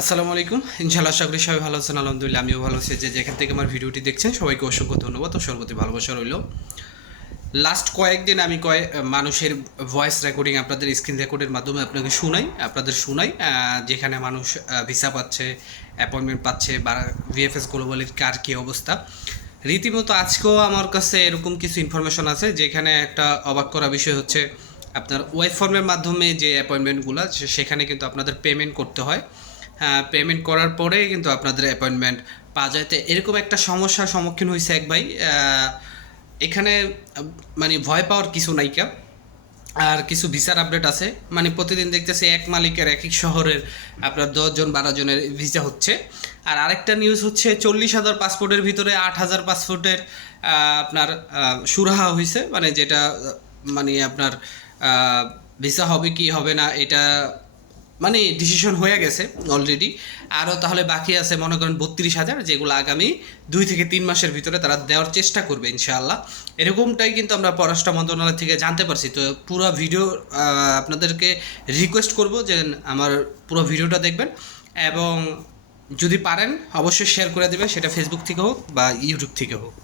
আসসালামু আলাইকুম। ইনশাআল্লাহ আশা করি সবাই ভালো আছেন। আলহামদুলিল্লাহ আমিও ভালো আছি। যে যেখান থেকে আমার ভিডিওটি দেখছেন সবাইকে অসংখ্য ধন্যবাদ ও সর্বতি ভালোবাসা রইল। লাস্ট কয়েকদিন আমি মানুষের ভয়েস রেকর্ডিং আপনাদের স্ক্রিন রেকর্ডের মাধ্যমে আপনাদের শোনাই যেখানে মানুষ ভিসা পাচ্ছে, অ্যাপয়েন্টমেন্ট পাচ্ছে বা ভিএফএস গ্লোবালের কার কী অবস্থা। রীতিমতো আজকেও আমার কাছে এরকম কিছু ইনফরমেশন আছে যেখানে একটা অবাক করা বিষয় হচ্ছে আপনার ওয়েব ফর্মের মাধ্যমে যে অ্যাপয়েন্টমেন্টগুলো সেখানে কিন্তু আপনাদের পেমেন্ট করতে হয়। পেমেন্ট করার পরে কিন্তু আপনাদের অ্যাপয়েন্টমেন্ট পাওয়া যায়। তো এরকম একটা সমস্যার সম্মুখীন হয়েছে এক ভাই। এখানে মানে ভয় পাওয়ার কিছু নাইকা, আর কিছু ভিসার আপডেট আছে। মানে প্রতিদিন দেখতেছি এক মালিকের এক এক শহরের আপনার 10 জন 12 জনের ভিসা হচ্ছে। আর আরেকটা নিউজ হচ্ছে 40,000 পাসপোর্টের ভিতরে 8,000 পাসপোর্টের আপনার সুরাহা হয়েছে, মানে যেটা মানে আপনার ভিসা হবে কি হবে না এটা মানে ডিসিশন হয়ে গেছে অলরেডি। আরও তাহলে বাকি আছে মনে করেন 32,000, যেগুলো আগামী 2 থেকে 3 মাসের ভিতরে তারা দেওয়ার চেষ্টা করবে ইনশাআল্লাহ। এরকমটাই কিন্তু আমরা পররাষ্ট্র মন্ত্রণালয় থেকে জানতে পারছি। তো পুরো ভিডিও আপনাদেরকে রিকোয়েস্ট করব যে আমার পুরো ভিডিওটা দেখবেন এবং যদি পারেন অবশ্যই শেয়ার করে দেবেন, সেটা ফেসবুক থেকে হোক বা ইউটিউব থেকে হোক।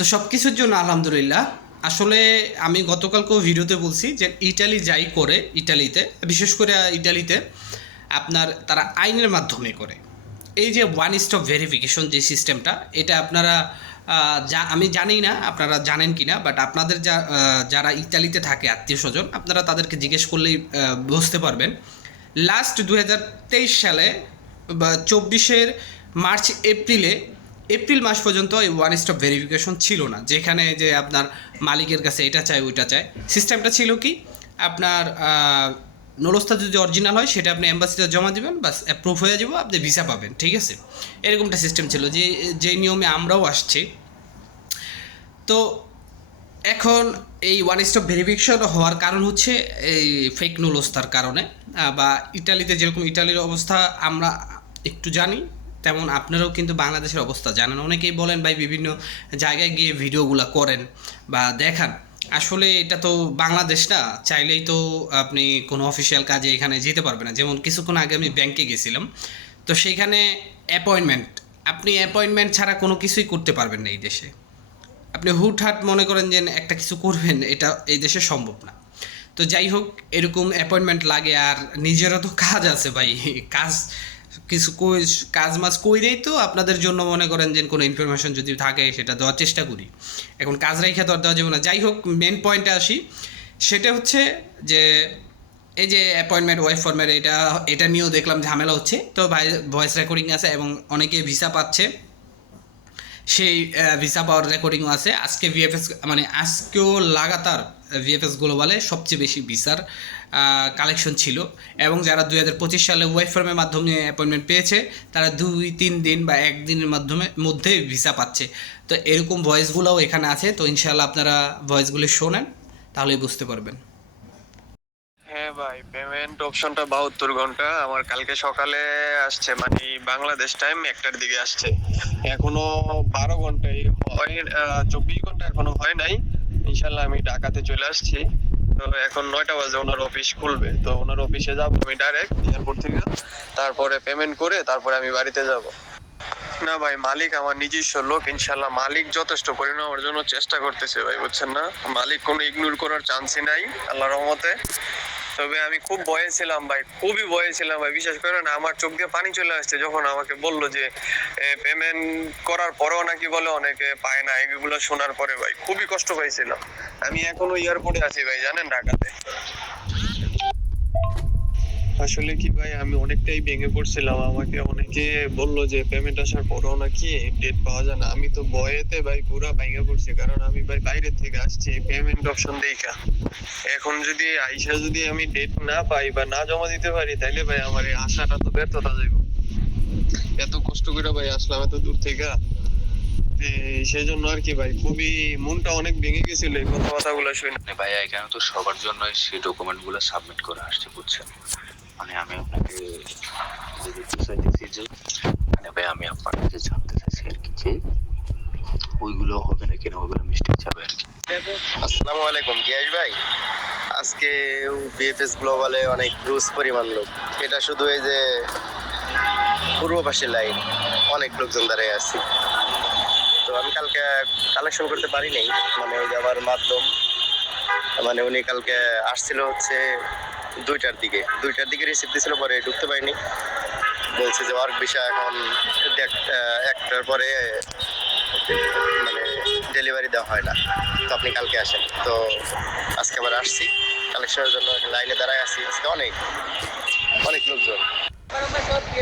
তো সব কিছুর জন্য আলহামদুলিল্লাহ। আসলে আমি গতকালকেও ভিডিওতে বলছি যে ইটালি যাই করে, ইটালিতে বিশেষ করে ইটালিতে আপনার তারা আইনের মাধ্যমে করে এই যে ওয়ান স্টপ ভেরিফিকেশন যে সিস্টেমটা, এটা আপনারা আমি জানি না আপনারা জানেন কি না, বাট আপনাদের যারা ইতালিতে থাকে আত্মীয় স্বজন, আপনারা তাদেরকে জিজ্ঞেস করলেই বুঝতে পারবেন। লাস্ট 2023 সালে বা 24 মার্চ এপ্রিল মাস পর্যন্ত এই ওয়ান স্টপ ভেরিফিকেশন ছিল না, যেখানে যে আপনার মালিকের কাছে এটা চাই ওইটা চাই। সিস্টেমটা ছিল কি, আপনার নলস্তা যদি অরিজিনাল হয় সেটা আপনি অ্যাম্বাসিতে জমা দিবেন, বাস অ্যাপ্রুভ হয়ে যাব, আপনি ভিসা পাবেন। ঠিক আছে, এরকমটা সিস্টেম ছিল যে নিয়মে আমরাও আসছি। তো এখন এই ওয়ান স্টপ ভেরিফিকেশন হওয়ার কারণ হচ্ছে এই ফেক নুলস্তার কারণে। বা ইটালিতে যেরকম ইটালির অবস্থা আমরা একটু জানি, তেমন আপনারাও কিন্তু বাংলাদেশের অবস্থা জানেন। অনেকেই বলেন ভাই বিভিন্ন জায়গায় গিয়ে ভিডিওগুলো করেন বা দেখান, আসলে এটা তো বাংলাদেশ না, চাইলেই তো আপনি কোনো অফিসিয়াল কাজে এখানে যেতে পারবেন না। যেমন কিছুক্ষণ আগে আমি ব্যাংকে গেছিলাম, তো সেইখানে আপনি অ্যাপয়েন্টমেন্ট ছাড়া কোনো কিছুই করতে পারবেন না এই দেশে। আপনি হুটহাট মনে করেন যে একটা কিছু করবেন, এটা এই দেশে সম্ভব না। তো যাই হোক, এরকম অ্যাপয়েন্টমেন্ট লাগে, আর নিজেরও তো কাজ আছে ভাই। কাজ কিছু কাজ মাজ কইরেই তো আপনাদের জন্য মনে করেন যে কোনো ইনফরমেশন যদি থাকে সেটা দেওয়ার চেষ্টা করি। এখন কাজ রেখে তো আর দেওয়া যাবে না। যাই হোক, মেন পয়েন্টে আসি। সেটা হচ্ছে যে এই যে অ্যাপয়েন্টমেন্ট ওয়েব ফর্মের এটা নিয়েও দেখলাম ঝামেলা হচ্ছে। তো ভয়েস রেকর্ডিং আছে এবং অনেকে ভিসা পাচ্ছে, সেই ভিসা পাওয়ার রেকর্ডিংও আছে। আজকে ভিএফএস মানে আজকেও লাগাতার ভিএফএস গ্লোবালে সবচেয়ে বেশি ভিসার কালেকশন ছিল। এবং যারা 2025 সালে ওয়েব ফর্মের মাধ্যমে অ্যাপয়েন্টমেন্ট পেয়েছে তারা 2-3 দিন বা একদিনের মধ্যে ভিসা পাচ্ছে। তো এরকম ভয়েসগুলোও এখানে আছে। তো ইনশাআল্লাহ আপনারা ভয়েসগুলি শোনেন, তাহলেই বুঝতে পারবেন। হ্যাঁ ভাই, পেমেন্ট অপশনটা 72 ঘন্টা আমার কালকে সকালে আসছে, মানে বাংলাদেশ টাইম 1টার দিকে আসছে। এখনো 12 ঘন্টাই হয়, 24 ঘন্টা এখনো হয় নাই। ইনশাল্লাহ আমি ঢাকাতে চলে আসছি। তো এখন 9টা বাজে ওনার অফিস খুলবে, তো ওনার অফিসে যাবো আমি ডাইরেক্ট এয়ারপোর্ট থেকে। তারপরে পেমেন্ট করে তারপরে আমি বাড়িতে যাব। না ভাই, মালিক আমার নিজস্ব লোক। ইনশাল্লাহ মালিক যথেষ্ট করে নেওয়ার জন্য চেষ্টা করতেছে ভাই, বুঝছেন না? মালিক কোনো ইগনোর করার চান্সই নাই আল্লাহর রহমতে। তবে আমি খুব ভয়ে ছিলাম ভাই, খুবই ভয়ে ছিলাম ভাই। বিশেষ করে না, আমার চোখ দিয়ে পানি চলে আসছে যখন আমাকে বললো যে পেমেন্ট করার পরেও নাকি বলে অনেকে পায় না। এগুলো শোনার পরে ভাই খুবই কষ্ট পাইছিলাম। আমি এখনো এয়ারপোর্টে আছি ভাই, জানেন, ঢাকাতে। আসলে কি ভাই, আমি অনেকটাই ভেঙে পড়ছিলাম। আমাকে অনেকে বললো যে পেমেন্ট আসার পরেও নাকি ডেট পাওয়া যায় না। আমি তো ভয়েতে ভাই পুরা ভেঙে পড়ছি, কারণ আমি ভাই বাইরে থেকে আসছি পেমেন্ট অপশন দেখা। এখন যদি আইসা যদি আমি ডেট না পাই বা না জমা দিতে পারি, তাইলে ভাই আমার এই আশাটা তো ব্যর্থতা যাইব। এত কষ্ট করে ভাই আসলাম এত দূর থেকে। সেই জন্য আর কি ভাই, খুবই মনটা অনেক ভেঙে গেছিল এই কথাগুলো শুনে। ভাই এখানে তো সবার জন্য সেই ডকুমেন্ট গুলো সাবমিট করে আসছে, বুঝছেন? মানে আমি আপনাকে বলতে চাইতেছি যে মানে ভাই আমি আপনার কাছে জানতে চাইছি আর কি, যে ওইগুলো হবে না কেন, ওইগুলো মিস্টেক যাবে আর কি। আসসালামু আলাইকুম গিয়াস ভাই। আজকে বিএফএস গ্লোবালে অনেক হিউজ পরিমাণ লোক। এটা শুধু এই যে পূর্ব পাশের লাইন, অনেক লোকজন দাঁড়িয়ে আছে। তো আমি কালকে কালেকশন করতে পারি নাই, মানে ওই যে আমার মাধ্যম, মানে উনি কালকে আসছিল হচ্ছে 2টার দিকে রিসিভ দিয়েছিল, পরে ঢুকতে পারিনি। বলছে যে ওয়ার্ক বিষয় এখন 1টার পরে মানে ডেলিভারি দেওয়া হয় না, তো আপনি কালকে আসেন। তো আজকে আবার আসছি কালেকশনের জন্য, লাইনে দাঁড়ায় আছি। আজকে অনেক অনেক লোকজন।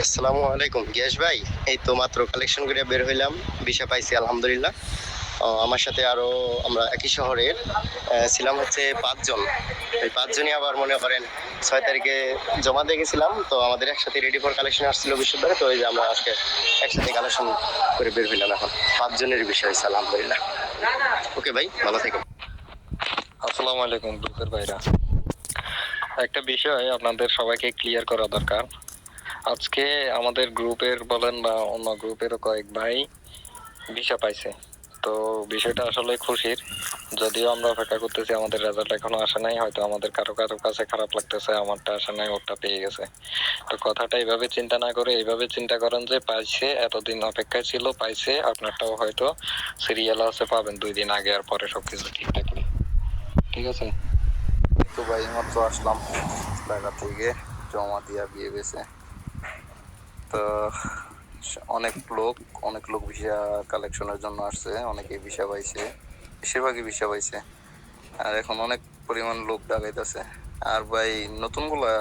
আসসালামু আলাইকুম গিয়াস ভাই। এই তো মাত্র কালেকশন করে বের হইলাম, ভিসা পাইছি আলহামদুলিল্লাহ। আমার সাথে আরো আমরা একই শহরের ছিলাম হচ্ছে 5 জন। এই 5 জনই আবার মনে করেন 6 তারিখে জমা দিয়ে গেছিলাম। তো আমাদের একসাথে রেডি ফর কালেকশন আসছিল বিশ্ববিদ্যালয়ে। তো এই যে আমরা আজকে একসাথে কালেকশন করে বের হইলাম। এখন 5 জনের বিষয় হয়েছে আলহামদুলিল্লাহ। ওকে ভাই, ভালো থেকো। আসসালামু আলাইকুম গ্রুপের ভাইরা, একটা বিষয় আপনাদের সবাইকে ক্লিয়ার করা দরকার। আজকে আমাদের গ্রুপের বলেন বা অন্য গ্রুপেরও কয়েক ভাই ভিসা পাইছে। তো বিষয়টা আসলে খুশির, যদিও আমরা অপেক্ষা করতেছি, আমাদের রেজাল্ট এখনো আসে নাই। হয়তো আমাদের কারো কারো কাছে খারাপ লাগতেছে, আমারটা আসে নাই, ওরটা পেয়ে গেছে। তো কথাটা এইভাবে চিন্তা না করে এইভাবে চিন্তা করেন যে পাইছে, এতদিন অপেক্ষায় ছিল, পাইছে, আপনারটাও হয়তো সিরিয়াল আছে, পাবেন 2 দিন আগে আর পরে সবকিছু ঠিকঠাক। ঠিক আছে। তো ভাই মাত্র আসলাম ঢাকা থেকে, জমা দিয়া বিয়ে বেছে। তো অনেক লোক ভিসা কালেকশনের জন্য আসছে, অনেকেই ভিসা পাইছে, বেশিরভাগই ভিসা পাইছে। আর এখন অনেক পরিমাণ লোক ডাকাইতেছে। আর ভাই নতুন গুলা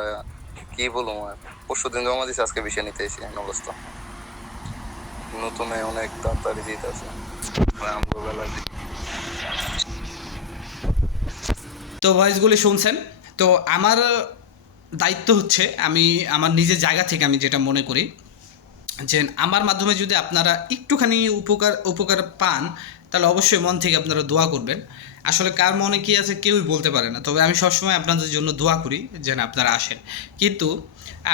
কি বলবো, আর পরশুদিন জমা দিছে, আজকে ভিসা নিতে এসে অবস্থা। নতুনে অনেক তাড়াতাড়ি দিতেছে আমগো বেলা। তো ভয়েসগুলি শুনছেন। তো আমার দায়িত্ব হচ্ছে, আমি আমার নিজের জায়গা থেকে আমি যেটা মনে করি যে আমার মাধ্যমে যদি আপনারা একটুখানি উপকার পান, তাহলে অবশ্যই মন থেকে আপনারা দোয়া করবেন। আসলে কার মনে কী আছে কেউই বলতে পারে না, তবে আমি সবসময় আপনাদের জন্য দোয়া করি যেন আপনারা আসেন। কিন্তু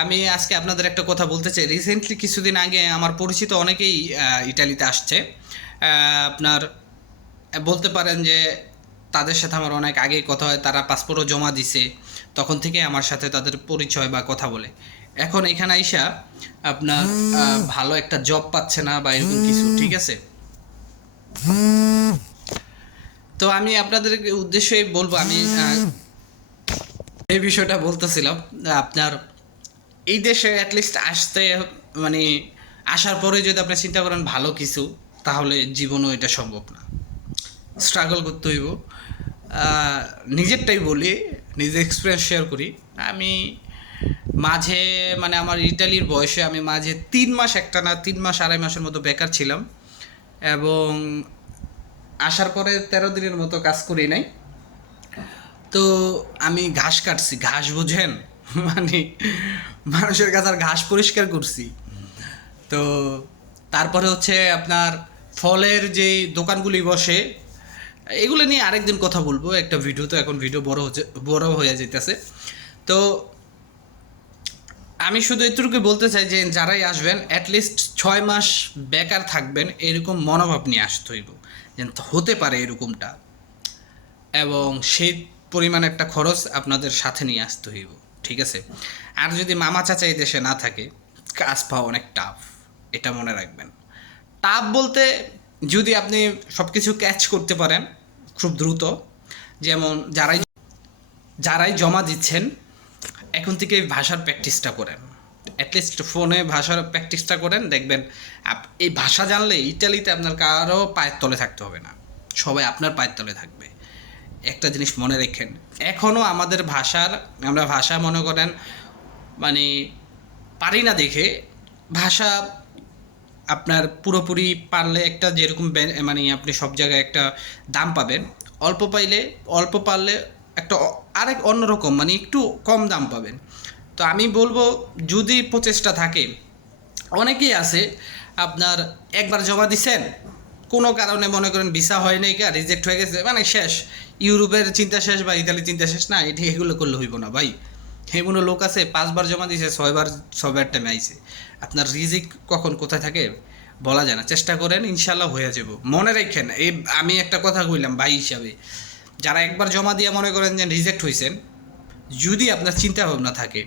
আমি আজকে আপনাদের একটা কথা বলতে চাই। রিসেন্টলি কিছুদিন আগে আমার পরিচিত অনেকেই ইটালিতে আসছে। আপনার বলতে পারেন যে তাদের সাথে আমার অনেক আগেই কথা হয়, তারা পাসপোর্টও জমা দিছে, তখন থেকে আমার সাথে তাদের পরিচয় বা কথা বলে। এখন এখানে আইসা আপনার ভালো একটা জব পাচ্ছে না বা এরকম কিছু, ঠিক আছে। তো আমি আপনাদের উদ্দেশ্যে বলবো, আমি এই বিষয়টা বলতেছিলাম, আপনার এই দেশে অ্যাটলিস্ট আসতে, মানে আসার পরে যদি আপনি চিন্তা করেন ভালো কিছু, তাহলে জীবনও এটা সম্ভব না, স্ট্রাগল করতে হইব। নিজেরটাই বলি, নিজের এক্সপিরিয়েন্স শেয়ার করি। আমি মাঝে, মানে আমার ইটালির বয়সে আমি মাঝে 3 মাস, একটা না 3 মাস 2.5 মাসের মতো বেকার ছিলাম, এবং আসার পরে 13 দিনের মতো কাজ করি নাই। তো আমি ঘাস কাটছি, ঘাস বুঝেন, মানে মানুষের কাছে ঘাস পরিষ্কার করছি। তো তারপরে হচ্ছে আপনার ফলের যে দোকানগুলি বসে, এগুলো নিয়ে আরেকদিন কথা বলবো একটা ভিডিও। তো এখন ভিডিও বড় হয়ে যেতেছে। তো আমি শুধু এটুকু বলতে চাই যে যারাই আসবেন অ্যাটলিস্ট 6 মাস বেকার থাকবেন, এরকম মনোভাব নিয়ে আসতে হইব যে হতে পারে এরকমটা, এবং সেই পরিমাণ একটা খরচ আপনাদের সাথে নিয়ে আসতে হইব, ঠিক আছে। আর যদি মামা চাচা এই দেশে না থাকে, কাজ পাওয়া অনেক টাফ, এটা মনে রাখবেন। টাফ বলতে, যদি আপনি সব কিছু ক্যাচ করতে পারেন খুব দ্রুত, যেমন যারাই জমা দিচ্ছেন এখন থেকে ভাষার প্র্যাকটিসটা করেন, অ্যাটলিস্ট ফোনে ভাষার প্র্যাকটিসটা করেন। দেখবেন এই ভাষা জানলে ইটালিতে আপনার কারো পায়ের তলে থাকতে হবে না, সবাই আপনার পায়ের তলে থাকবে। একটা জিনিস মনে রাখেন, এখনও আমাদের আমরা ভাষা মনে করেন মানে পারি না দেখে, ভাষা আপনার পুরোপুরি পারলে একটা যেরকম মানে আপনি সব জায়গায় একটা দাম পাবেন, অল্প পারলে একটা আরেক অন্যরকম, মানে একটু কম দাম পাবেন। তো আমি বলবো, যদি প্রচেষ্টা থাকে, অনেকেই আছে আপনার একবার জমা দিছেন, কোনো কারণে মনে করেন ভিসা হয় নাই, রিজেক্ট হয়ে গেছে, মানে শেষ, ইউরোপের চিন্তা শেষ বা ইতালির চিন্তা শেষ। না, এগুলো করলে হইব না ভাই। এমনও লোক আছে 5 বার জমা দিয়েছে, 6 বার 6 বার টাইমে আইছে। আপনার রিজিক কখন কোথায় থাকে বলা যায় না, চেষ্টা করেন, ইনশাল্লাহ হয়ে যাব। মনে রাখেন, এই আমি একটা কথা কইলাম ভাই হিসাবে, যারা একবার জমা দিয়ে মনে করেন যে রিজেক্ট হয়েছেন, যদি আপনার চিন্তা ভাবনা থাকে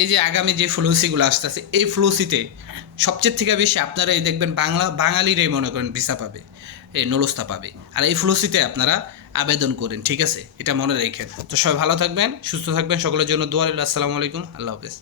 এই যে আগামী যে ফ্লোসিগুলো আসতেছে, এই ফ্লোসিতে সবচেয়ে থেকে বেশি আপনারা এই দেখবেন বাঙালিরাই মনে করেন ভিসা পাবে, এই নলস্তা পাবে। আর এই ফ্লোসিতে আপনারা আবেদন করেন, ঠিক আছে? এটা মনে রেখেন। তো সবাই ভালো থাকবেন, সুস্থ থাকবেন, সকলের জন্য দোয়া রইল। আসসালামু আলাইকুম, আল্লাহ হাফেজ।